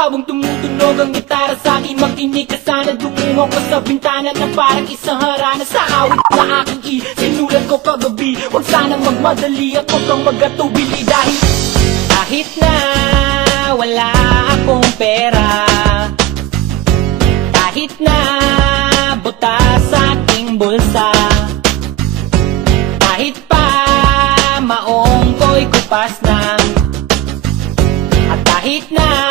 Habang tumutunog ang gitara sa akin, makinig ka sana. Dumungo ko sa bintana na parang isang harana. Sa awit na aking sinulat ko kagabi, huwag sanang magmadali at huwag kang magatubili. Dahil kahit na wala akong pera, kahit na butas sa aking bulsa, kahit pa maong ko'y kupas na, at kahit na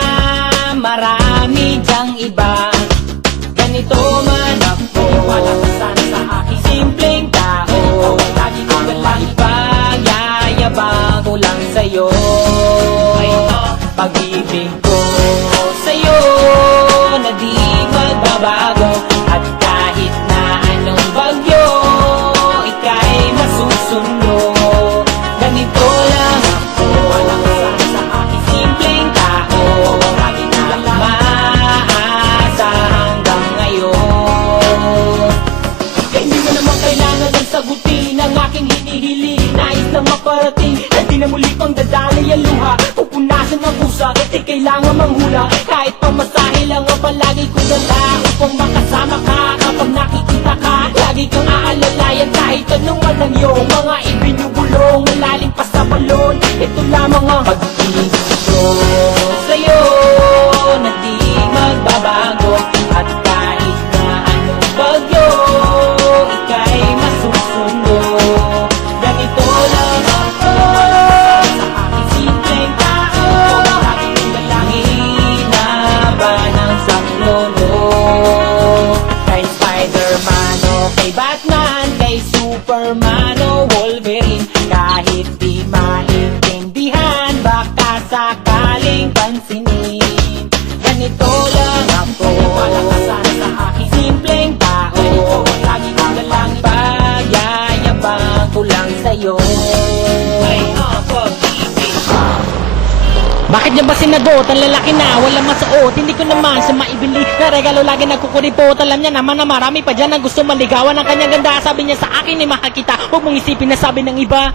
marami dyang iba, ganito man ako, wala ka sana sa aking simpleng tao. Lagi ko lang ipagyayabang ko lang sa'yo, pag-ibig ko sa'yo na di magbabago. At kahit na anong bagyo ika'y masusundo, ganito lang ako, wala ka sana sa aking simpleng tao. Lagi ko lang maasa hanggang ngayon. Kaya hindi mo naman kailangan ng sagutin ang aking hinihiling. Nais lang maparating na di na muli pang dadali ang luha, pupunasan ng pusa, di kailangan manghula. Kahit pamasahe lang ang palagi ko dala upang makasama ka. Kapag nakikita ka, lagi kang aalalayan kahit anong man iyong mga ibinubulong. Malalim pa sa balon, ito lamang ang pag-ibig ko sa'yo na di magbabago. At kahit na anong bagyo ika'y masusundo, ganito lang ako sa aking simpleng tao. Lagi kong dalangin na ba ng saklono, kay Spider-Man o kay Batman, kay Superman o Wolverine. Kahit di maintindihan, baka sakaling pansinin, ganito lang ako, wala ka sana sa aking simpleng tao. Lagi kong dalang pagyayabang ko lang sa'yo. Bakit niya ba sinagot? Ang lalaki na, walang masuot. Hindi ko naman sa maibili na regalo lagi nagkukuripot. Alam niya naman na marami pa dyan ang gusto maligawan ng kanyang ganda. Sabi niya sa akin ay makakita, huwag mong isipin na sabi ng iba.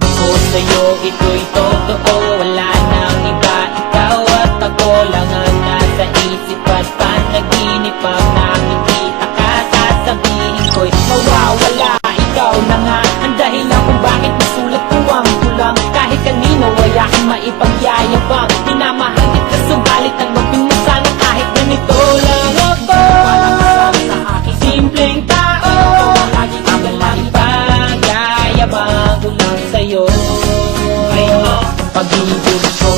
Ako sa'yo, ito'y totoo, wala nang iba. Ikaw at ako lang ang nasa isip at panaginip. Pag nakikita ka, sasabihin ko'y mawawala. Ikaw na nga ang dahilan kung bakit nasulat ko ang tulang. Kahit kanino ay aking maipagyayabang, minamahal kita subalit ang magpinasa na kahit ganito lang ako. Walang kasama sa aking simpleng tao. Lagi kang ipagyayabang ko lang sa'yo, pag-ibig ko